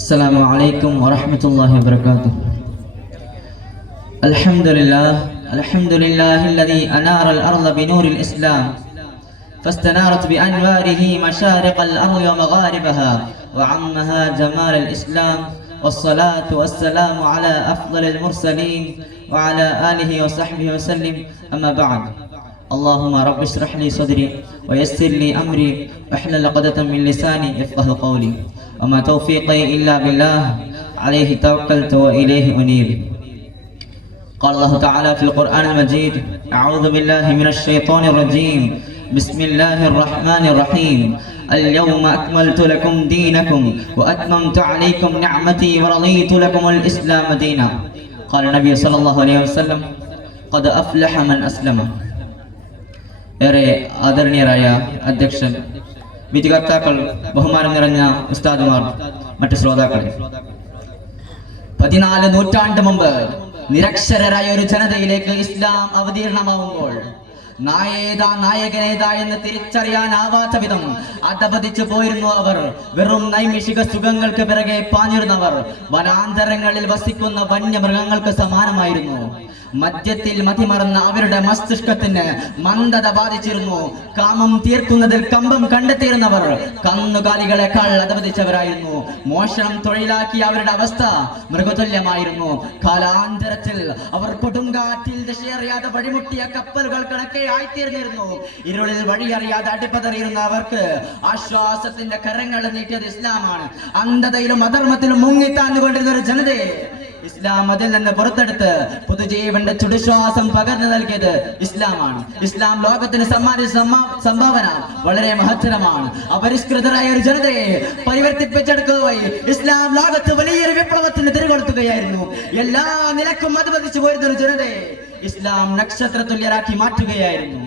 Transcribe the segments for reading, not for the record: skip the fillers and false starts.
السلام عليكم ورحمة الله وبركاته. الحمد لله الذي أنار الأرض بنور الإسلام فاستنارت بأنواره مشارق الأرض ومغاربها وعمها جمال الإسلام، والصلاة والسلام على أفضل المرسلين وعلى آله وصحبه وسلم. أما بعد، اللهم رب اشرح لي صدري ويسر لي أمري واحلل عقدة من لساني يفقه قولي، وما توفيقي إلا بالله عليه توكلت وإليه أنيب. قال الله تعالى في القرآن المجيد: أعوذ بالله من الشيطان الرجيم، بسم الله الرحمن الرحيم. اليوم أكملت لكم دينكم وأتممت عليكم نعمتي ورضيت لكم الإسلام دينا. قال النبي صلى الله عليه وسلم: قد أفلح من أسلم. ഏറെ ആദരണീയരായ അധ്യക്ഷൻ, വിധികർത്താക്കൾ, ബഹുമാനം നിറഞ്ഞ ഉസ്താദുമാർ, മറ്റു ശ്രോതാക്കളെ, 14 നൂറ്റാണ്ട് മുമ്പ് നിരക്ഷരരായ ഒരു ജനതയിലേക്ക് ഇസ്ലാം അവതീർണമാവുമ്പോൾ നായേതാ നായകനേതാ എന്ന് തിരിച്ചറിയാനാവാത്ത വിധം അധപതിച്ചു പോയിരുന്നു അവർ. വെറും നൈമിഷിക സുഖങ്ങൾക്ക് പിറകെ പാഞ്ഞിരുന്നവർ വനാന്തരങ്ങളിൽ വസിക്കുന്ന വന്യമൃഗങ്ങൾക്ക് സമാനമായിരുന്നു. മദ്യത്തിൽ മതിമറന്ന അവരുടെ മസ്തിഷ്കത്തിന് മന്ദത ബാധിച്ചിരുന്നു. കാമം തീർക്കുന്നതിൽ കമ്പം കണ്ടെത്തിയിരുന്നവർ കന്നുകാലികളെക്കാൾ അധപതിച്ചവരായിരുന്നു. മോഷണം തൊഴിലാക്കിയ അവരുടെ അവസ്ഥ മൃഗതുല്യമായിരുന്നു. കാലാന്തരത്തിൽ അവർ കൊടുങ്കാറ്റിൽ ദിശയറിയാതെ വഴിമുട്ടിയ കപ്പലുകൾ കണക്കെ ആയിത്തീർന്നിരുന്നു. ഇരുളിൽ വഴിയറിയാതെ അടിപ്പതറിയിരുന്ന അവർക്ക് ആശ്വാസത്തിന്റെ കരങ്ങൾ നീട്ടിയത് ഇസ്ലാമാണ്. അന്ധതയിലും അധർമ്മത്തിലും മുങ്ങിത്താന്നുകൊണ്ടിരുന്ന ഒരു ജനതയെ ഇസ്ലാം അതിൽ നിന്ന് പുറത്തെടുത്ത് പുതുജീവന്റെ ചുടുശ്വാസം പകർന്നു നൽകിയത് ഇസ്ലാമാണ്. ഇസ്ലാം ലോകത്തിന് സമ്മാനിച്ച സംഭാവന വളരെ മഹത്തരമാണ്. അപരിഷ്കൃതരായ ഒരു ജനതയെ പരിവർത്തിപ്പിച്ചെടുക്കുകയായി ഇസ്ലാം ലോകത്ത് വലിയൊരു വിപ്ലവത്തിന് തിരികൊളുത്തുകയായിരുന്നു. എല്ലാ നിലക്കും അധപതിച്ചു പോയിരുന്ന ഒരു ജനതയെ ഇസ്ലാം നക്ഷത്ര തുല്യരാക്കി മാറ്റുകയായിരുന്നു.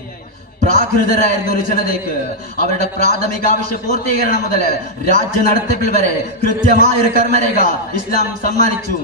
പ്രാകൃതരായിരുന്ന ഒരു ജനതയ്ക്ക് അവരുടെ പ്രാഥമിക ആവശ്യ പൂർത്തീകരണം മുതൽ രാജ്യ നടത്തിപ്പിൽ വരെ കൃത്യമായൊരു കർമ്മരേഖ ഇസ്ലാം സമ്മാനിച്ചു.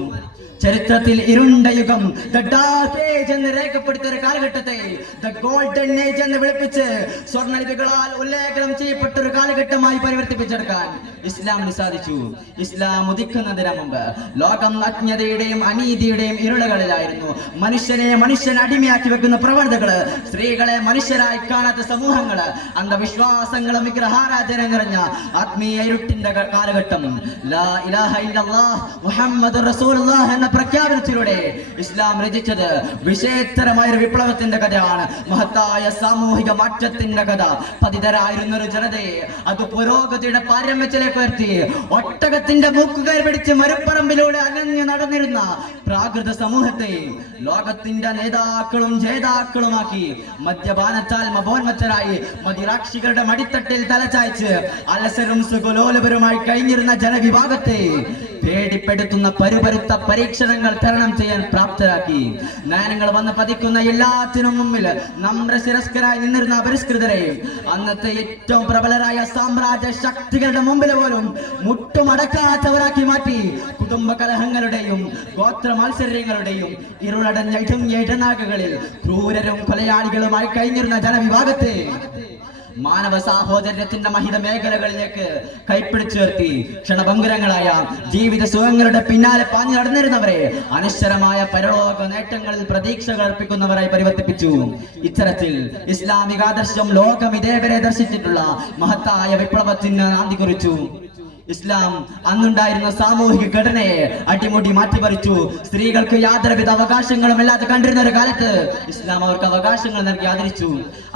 ചരിത്രത്തിൽ ഇരുണ്ട യുഗം, ദ ഡാർക്ക് ഏജ് എന്ന് രേഖപ്പെടുത്തിയ ഒരു കാലഘട്ടത്തെ ദ ഗോൾഡൻ ഏജ് എന്ന് വിളിപ്പിച്ച് സ്വർണ്ണലിപികളാൽ ഉല്ലേഖനം ചെയ്യപ്പെട്ട ഒരു കാലഘട്ടമായി പരിവർത്തിപ്പിച്ചെടുക്കാൻ ഇസ്ലാമിന് സാധിച്ചു. ഇസ്ലാം ഉദിക്കുന്നതിന് മുമ്പ് ലോകം അജ്ഞതയുടെയും അനീതിയുടെയും ഇരുളുകളിലായിരുന്നു. മനുഷ്യനെ മനുഷ്യൻ അടിമയാക്കി വെക്കുന്ന പ്രവണതകള്, സ്ത്രീകളെ മനുഷ്യരായി കാണാത്ത സമൂഹങ്ങള്, അന്ധവിശ്വാസങ്ങളും വിഗ്രഹാരാധന നിറഞ്ഞ ആത്മീയ ഇരുട്ടിന്റെ കാലഘട്ടം. ലാ ഇലാഹ ഇല്ലല്ലാഹ് മുഹമ്മദുർ റസൂലുള്ളാഹ് എന്ന പ്രഖ്യാപനത്തിലൂടെ ഇസ്ലാം രചിച്ചത് വിശേഷതരമായ ഒരു വിപ്ലവത്തിന്റെ കഥയാണ്. മഹത്തായ സാമൂഹിക മാറ്റത്തിന്റെ കഥ. പതിതരായിരുന്ന ഒരു ജനതയെ അത് പുരോഗതിയുടെ പാരമ്യത്തിലേക്ക് ഉയർത്തി ഒട്ടകത്തിന്റെ മൂക്കുകയർ പിടിച്ച് മരുപ്പറമ്പിലൂടെ അനഞ്ഞു നടന്നിരുന്ന പ്രാകൃത സമൂഹത്തെ ലോകത്തിന്റെ നേതാക്കളും ജേതാക്കളുമാക്കി മദ്യപാനത്താൽ മബോന്മത്തരായി മദിരാക്ഷികളുടെ മടിത്തട്ടിൽ തലചായ്ച്ച് അലസരും സുഖലോലപരുമായി കഴിഞ്ഞിരുന്ന ജനവിഭാഗത്തെ പേടിപ്പെടുത്തുന്ന പരുപരുത്ത പരീക്ഷണങ്ങൾ തരണം ചെയ്യാൻ പ്രാപ്തരാക്കി. നയനങ്ങൾ വന്ന് പതിക്കുന്ന എല്ലാത്തിനും മുമ്പിൽ നമ്രശിരസ്കരായി നിന്നിരുന്ന അപരിഷ്കൃതരെ അന്നത്തെ ഏറ്റവും പ്രബലരായ സാമ്രാജ്യ ശക്തികളുടെ മുമ്പിൽ പോലും മുട്ടുമടക്കാത്തവരാക്കി മാറ്റി. കുടുംബ കലഹങ്ങളുടെയും ഗോത്ര മത്സര്യങ്ങളുടെയും ഇരുളടഞ്ഞ ഇടനാകുകളിൽ ക്രൂരരും കൊലയാളികളുമായി കഴിഞ്ഞിരുന്ന ജനവിഭാഗത്തെ മാനവ സാഹോദര്യത്തിന്റെ മഹിത മേഖലകളിലേക്ക് കൈപ്പിടിച്ചുയർത്തി ക്ഷണഭംഗുരങ്ങളായ ജീവിത സുഖങ്ങളുടെ പിന്നാലെ പാഞ്ഞു നടന്നിരുന്നവരെ അനശ്വരമായ പരലോക നേട്ടങ്ങളിൽ പ്രതീക്ഷകൾ അർപ്പിക്കുന്നവരായി പരിവർത്തിപ്പിച്ചു. ഇത്തരത്തിൽ ഇസ്ലാമികാദർശം ലോകം ഇതേവരെ ദർശിച്ചിട്ടുള്ള മഹത്തായ വിപ്ലവത്തിന് നാന്ദി കുറിച്ചു. ഇസ്ലാം അന്നുണ്ടായിരുന്ന സാമൂഹിക ഘടനയെ അടിമുടി മാറ്റിമറിച്ചു. സ്ത്രീകൾക്ക് യാതൊരുവിധ അവകാശങ്ങളും ഇല്ലാതെ കണ്ടിരുന്ന ഒരു കാലത്ത് ഇസ്ലാം അവർക്ക് അവകാശങ്ങൾ നൽകി ആദരിച്ചു.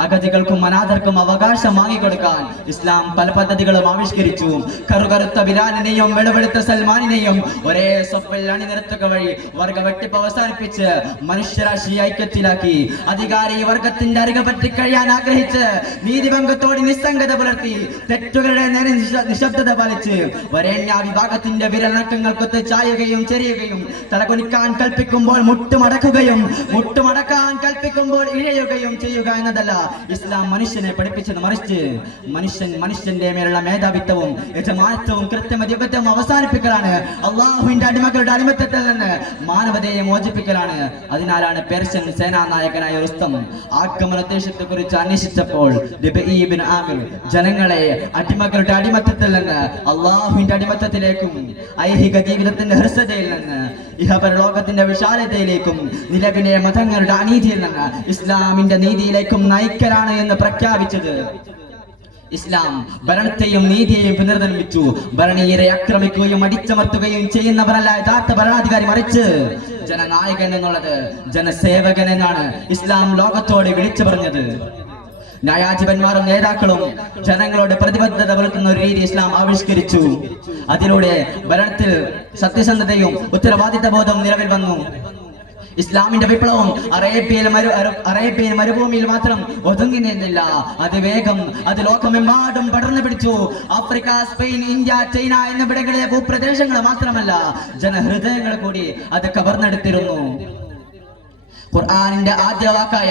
അഗതികൾക്കും അനാഥർക്കും അവകാശം വാങ്ങിക്കൊടുക്കാൻ ഇസ്ലാം പല പദ്ധതികളും ആവിഷ്കരിച്ചു. കറുകറുത്ത ബിലാലിനെയും വെളുവെളുത്ത സൽമാനിനെയും ഒരേ സ്വപ്പിൽ അണിനിരത്തുക വഴി വർഗ വെട്ടിപ്പ് അവസാനിപ്പിച്ച് മനുഷ്യരാശി ഐക്യത്തിലാക്കി. അധികാരി വർഗത്തിന്റെ അരികെ പറ്റി കഴിയാൻ ആഗ്രഹിച്ച് നീതിഭംഗത്തോട് നിസ്സംഗത പുലർത്തി തെറ്റുകളുടെ നേരെ നിശബ്ദത പാലിച്ച് വരേണ്യ വിഭാഗത്തിന്റെ വിരലക്കങ്ങൾക്കൊത്ത് ചായുകയും ചെറിയുകയും തലകുനിക്കാൻ കൽപ്പിക്കുമ്പോൾ മുട്ടുമടക്കുകയും മുട്ടുമടക്കാൻ കൽപ്പിക്കുമ്പോൾ ഇഴയുകയും ചെയ്യുക എന്നതല്ല ഇസ്ലാം മനുഷ്യനെ പഠിപ്പിച്ചത്. മറിച്ച് മനുഷ്യന്റെ മേലുള്ള മേധാവിത്വവും യജമാനത്വവും കൃത്യമധിപത്യവും അവസാനിപ്പിക്കലാണ്. അള്ളാഹുവിന്റെ അടിമകളുടെ അടിമത്തത്തിൽ നിന്ന് മാനവതയെ മോചിപ്പിക്കലാണ്. അതിനാലാണ് പേർഷ്യൻ സേനാനായകനായ റുസ്തം ആക്രമണോദ്ദേശത്തെ കുറിച്ച് അന്വേഷിച്ചപ്പോൾ ജനങ്ങളെ അടിമകളുടെ അടിമത്തത്തിൽ നിന്ന് അള്ളാഹുവിന്റെ അടിമത്തത്തിലേക്കും ഐഹിക ജീവിതത്തിന്റെ ഹ്രസ്വതയിൽ നിന്ന് ഇഹപരലോകത്തിന്റെ വിശാലതയിലേക്കും നിലവിലെ മതങ്ങളുടെ അനീതിയിൽ നിന്ന് ഇസ്ലാമിന്റെ നീതിയിലേക്കും നയിക്കലാണ് എന്ന് പ്രഖ്യാപിച്ചത്. ഇസ്ലാം ഭരണത്തെയും നീതിയെയും പുനർനിർമ്മിച്ചു. ഭരണീയരെ ആക്രമിക്കുകയും അടിച്ചമർത്തുകയും ചെയ്യുന്നവരല്ല യഥാർത്ഥ ഭരണാധികാരി, മറിച്ച് ജനനായകൻ എന്നുള്ളത് ജനസേവകൻ എന്നാണ് ഇസ്ലാം ലോകത്തോട് വിളിച്ചു പറഞ്ഞത്. ന്യായാധിപന്മാരും നേതാക്കളും ജനങ്ങളോട് പ്രതിബദ്ധത പുലർത്തുന്ന ഒരു രീതി ഇസ്ലാം ആവിഷ്കരിച്ചു. അതിലൂടെ ഭരണത്തിൽ സത്യസന്ധതയും ഉത്തരവാദിത്ത ബോധവും നിലവിൽ വന്നു. ഇസ്ലാമിന്റെ വിപ്ലവം അറേബ്യൻ മരുഭൂമിയിൽ മാത്രം ഒതുങ്ങി നിന്നില്ല. അത് വേഗം അത് ലോകമെമ്പാടും പടർന്നു പിടിച്ചു. ആഫ്രിക്ക, സ്പെയിൻ, ഇന്ത്യ, ചൈന എന്നിവിടങ്ങളിലെ ഭൂപ്രദേശങ്ങൾ മാത്രമല്ല, ജനഹൃദയങ്ങൾ കൂടി അത് കവർന്നെടുത്തിരുന്നു. ഖുർആനിന്റെ ആദ്യ വാക്കായ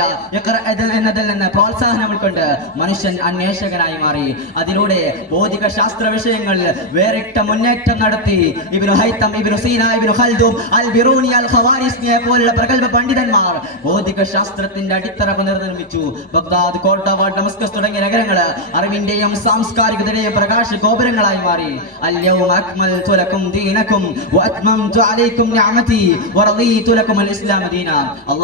എന്നതിൽ നിന്ന് പ്രോത്സാഹനം ഉൾക്കൊണ്ട് മനുഷ്യൻ അന്വേഷകനായി മാറി. അതിലൂടെ ഭൗതിക ശാസ്ത്ര വിഷയങ്ങളിൽ വേറിട്ട മുന്നേറ്റം നടത്തി. ഇബ്നു ഹൈതം, ഇബ്നു സീന, ഇബ്നു ഖൽദൂം, അൽ ബിറൂനി, അൽ ഖവാരിസ്മിയെ പോലുള്ള പ്രഗൽഭ പണ്ഡിതന്മാർ ഭൗതിക ശാസ്ത്രത്തിന്റെ അടിത്തറ പുനർനിർമ്മിച്ചു. ബഗ്ദാദ്, കോർഡോവ, ഡമസ്കസ് തുടങ്ങിയ നഗരങ്ങൾ അറിവിന്റെയും സാംസ്കാരികതയുടെയും പ്രകാശ ഗോപുരങ്ങളായി മാറി. അൽ യൗമ അക്മൽതു ലക്കും ദീനക്കും വഅത്മംതു അലൈക്കും നിഅമതി വറദീതു ലക്കും അൽ ഇസ്ലാമ ദീന.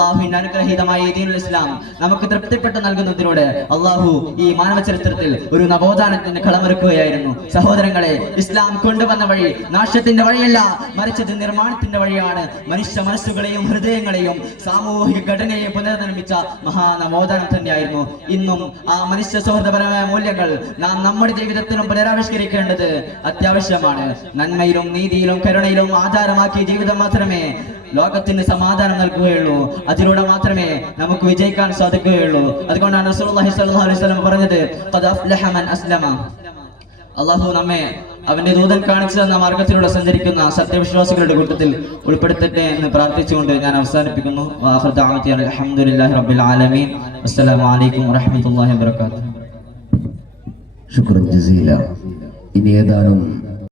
അള്ളാഹുവിന്റെ അനുഗ്രഹീതമായ ദീനുൽ ഇസ്ലാം നമുക്ക് തൃപ്തിപ്പെട്ട് നൽകുന്നതിലൂടെ അള്ളാഹു ഈ മാനവ ചരിത്രത്തിൽ ഒരു നവോത്ഥാനത്തിന് കളമൊരുക്കുകയായിരുന്നു. സഹോദരങ്ങളെ, ഇസ്ലാം കൊണ്ടുവന്ന വഴി നാശത്തിന്റെ വഴിയല്ല, മറിച്ചത് നിർമ്മാണത്തിന്റെ വഴിയാണ്. മനുഷ്യ മനസ്സുകളെയും ഹൃദയങ്ങളെയും സാമൂഹിക ഘടനയെയും പുനർനിർമ്മിച്ച മഹാനവോത്ഥാനം തന്നെയായിരുന്നു. ഇന്നും ആ മനുഷ്യ സൗഹൃദപരമായ മൂല്യങ്ങൾ നാം നമ്മുടെ ജീവിതത്തിലും പുനരാവിഷ്കരിക്കേണ്ടത് അത്യാവശ്യമാണ്. നന്മയിലും നീതിയിലും കരുണയിലും ആധാരമാക്കിയ ജീവിതം മാത്രമേ ലോകത്തിന് സമാധാനം നൽകുകയുള്ളൂ. അതിലൂടെ മാത്രമേ നമുക്ക് വിജയിക്കാൻ സാധിക്കുകയുള്ളൂ. അതുകൊണ്ടാണ് റസൂലുള്ളാഹി സ്വല്ലല്ലാഹു അലൈഹി വസല്ലം പറഞ്ഞത്, ഖദ് അഫ്ലഹ മൻ അസ്ലമ. അല്ലാഹു നമ്മെ അവന്റെ ദൂതൻ കാണിച്ചു തന്ന മാർഗത്തിലൂടെ സഞ്ചരിക്കുന്ന സത്യവിശ്വാസികളുടെ കൂട്ടത്തിൽ ഉൾപ്പെടുത്തട്ടെ എന്ന് പ്രാർത്ഥിച്ചുകൊണ്ട് ഞാൻ അവസാനിപ്പിക്കുന്നു. വആഖിറു ദഅവാതി അൽഹംദുലില്ലാഹി റബ്ബിൽ ആലമീൻ. അസ്സലാമു അലൈക്കും വറഹ്മത്തുള്ളാഹി വബറകാതുഹു. ശുക്രൻ ജസീല. ഇനി ഏതാനും